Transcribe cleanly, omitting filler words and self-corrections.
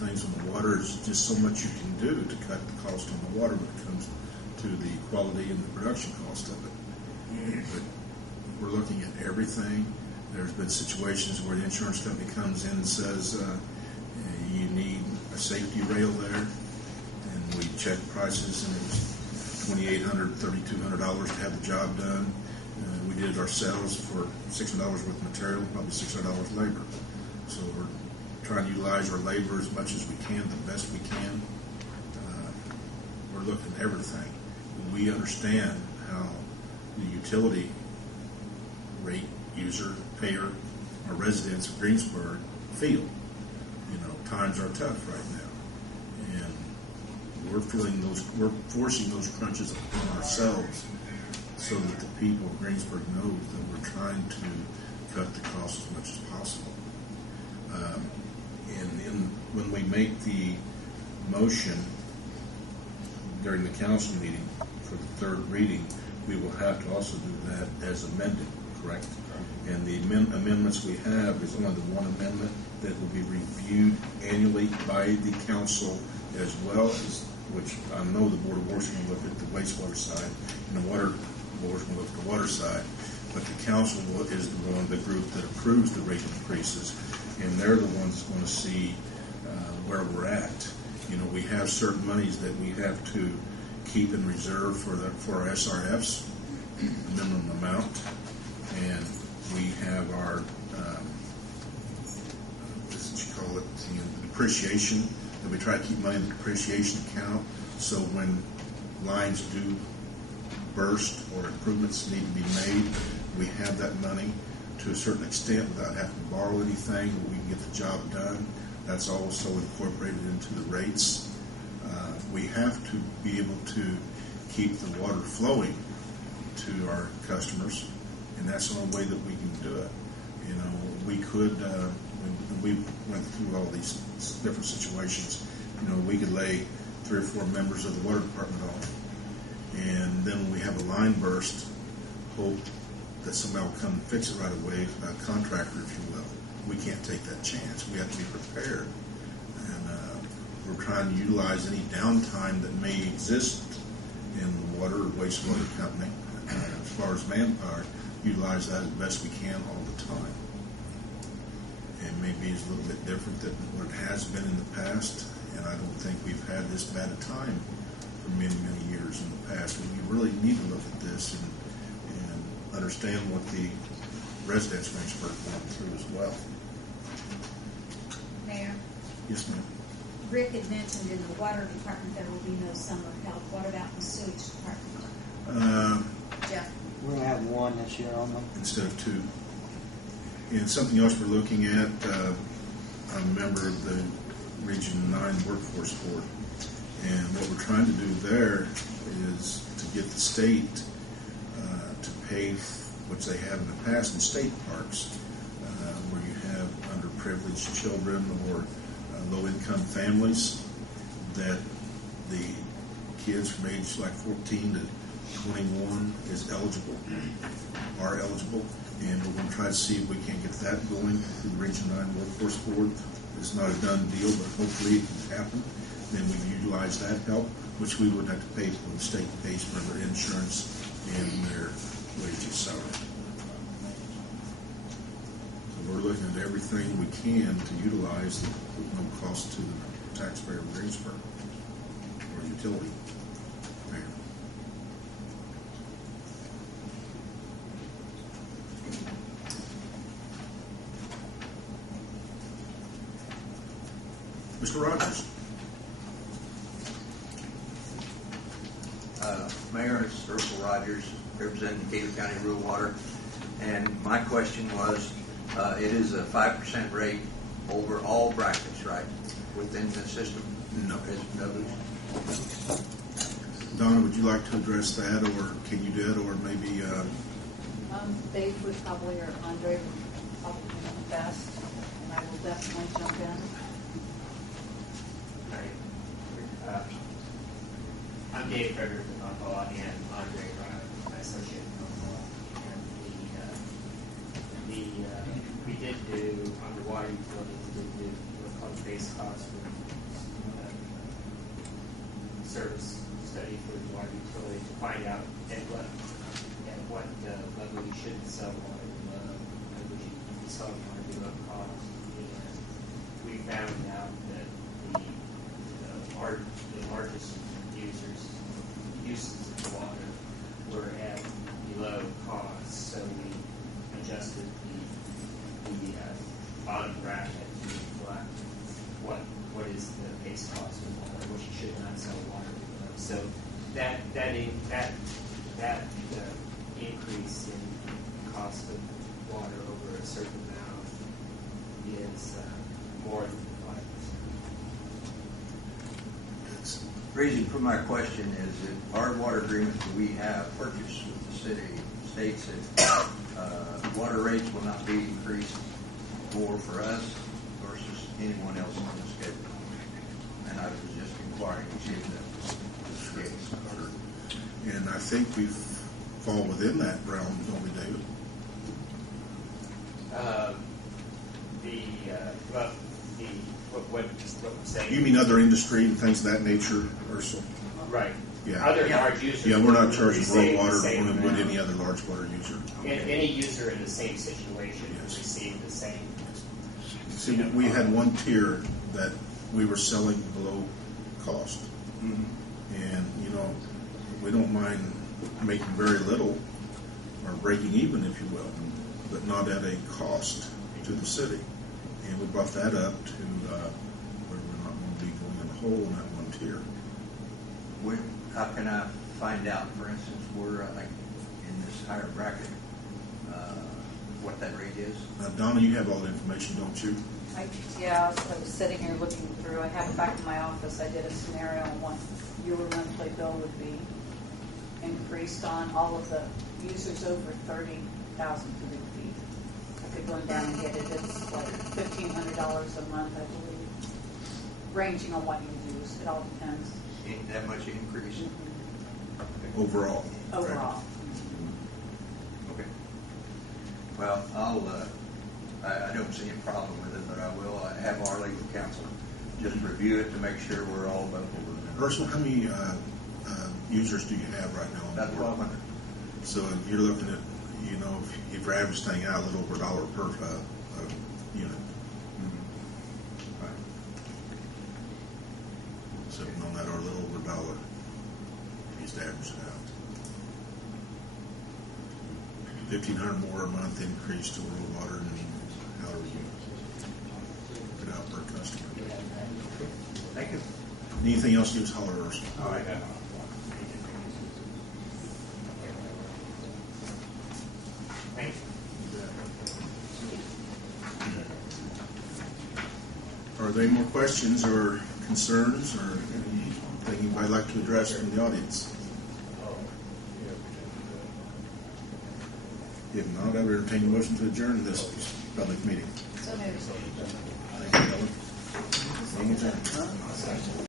things on the water. There's just so much you can do to cut the cost on the water when it comes to the quality and the production cost of it. But we're looking at everything. There's been situations where the insurance company comes in and says, you need a safety rail there, and we check prices, and it was $2,800, $3,200 to have the job done. We did it ourselves for $600 worth of material, probably $600 labor. So we're trying to utilize our labor as much as we can, the best we can. We're looking at everything. We understand how the utility rate user, payer, our residents of Greensburg feel. You know, times are tough right now, and we're forcing those crunches upon ourselves so that the people of Greensburg know that we're trying to cut the cost as much as possible. And when we make the motion during the council meeting for the third reading, we will have to also do that as amended, correct? And the amendments we have is only the one amendment that will be reviewed annually by the council, as well as, which I know the Board of Works is going to look at the wastewater side, and the water board is going to look at the water side. But the council is the group that approves the rate increases, and they're the ones going to see where we're at. You know, we have certain monies that we have to keep in reserve for our SRFs, the minimum amount, and we have our the depreciation, that we try to keep money in the depreciation account, so when lines do burst or improvements need to be made, we have that money to a certain extent without having to borrow anything, but we can get the job done. That's also incorporated into the rates. We have to be able to keep the water flowing to our customers, and that's the only way that we can do it. You know, we could, when we went through all these different situations, you know, we could lay 3 or 4 members of the water department off, and then when we have a line burst, hope that somebody will come and fix it right away, a contractor, if you will. We can't take that chance. We have to be prepared. And we're trying to utilize any downtime that may exist in the water or wastewater company, as far as manpower, utilize that as best we can all the time. And maybe it's a little bit different than what it has been in the past, and I don't think we've had this bad a time for many, many years in the past. And we really need to look at this and understand what the residents of Greensburg are going through as well. Mayor? Yes, ma'am. Rick had mentioned in the water department there will be no summer help. What about the sewage department? Jeff? We're going to have 1 this year only. Instead of 2. And something else we're looking at, I'm a member of the Region 9 Workforce Board, and what we're trying to do there is to get the state to pay, which they have in the past in state parks, where you have underprivileged children or low-income families, that the kids from age like 14 to 21 are eligible, and we're going to try to see if we can get that going through the Region 9 Workforce Board. It's not a done deal, but hopefully it can happen. Then we can utilize that help, which we wouldn't have to pay for. The state pays for their insurance and their wages, salary. So we're looking at everything we can to utilize with no cost to the taxpayer of Greensburg or utility payer. Mr. Rogers. Mayor, it's Ursula Rogers, representing Decatur County Rural Water. And my question was, it is a 5% rate over all brackets, right, within the system? No. No. Donna, would you like to address that, or can you do it, or maybe... Dave would probably, or Andre would probably know best, and I will definitely jump in. I'm Dave Frederick with Moncola, and Andre, my associate with Moncola. And we did do underwater utilities. We did do what's called base costs with service study for the water utility to find out at what level you should sell water below, and we should be selling water below cost. And we found out that the largest uses of water were at below cost, so we adjusted the bottom bracket to reflect what is the base cost of water, which you should not sell water below. So that increase in cost of water over a certain amount is more than 5%. Reason for my question is that our water agreements that we have purchased with the city states that water rates will not be increased more for us versus anyone else on the schedule. And I was just inquiring to see if that was the case. And I think we fall within that realm, don't we, David? What we're saying. You mean other industry and things of that nature, Ursula? Right. Yeah. Other large users. Yeah, we're not charging receive raw water the same more than would amount. any other large water user. Any user in the same situation will Yes. receive the same. See, we had one tier that we were selling below cost. Mm-hmm. And, we don't mind making very little or breaking even, if you will, but not at a cost to the city. And we brought that up to where we're not going to be going in the hole in that one tier. How can I find out, for instance, we're like in this higher bracket, what that rate is? Donna, you have all the information, don't you? Yeah, I was sitting here looking through, I have it back in my office, I did a scenario on what your monthly bill would be increased on all of the users over 30,000 cubic feet. I could go down and get it, it's like $1,500 a month, I believe, ranging on what you use, it all depends. Ain't that much increase? Overall. Overall. Okay. Well, I don't see a problem with it, but I will have our legal counsel just review it to make sure we're all above board. Ursula, how many users do you have right now on About board? 1,200. So if you're looking at, if you're averaging out a little over $1 per unit. Right. Sitting on that or a little over $1, just average it out. 1,500 more a month increase to rural water and however you put it out per customer. Thank you. Anything else, give us a holler, Ursula. All right. Thank you. Are there any more questions or concerns or anything you'd like to address from the audience? If not, I would entertain a motion to adjourn this public meeting. So maybe. Thank you, Helen. Meeting adjourned.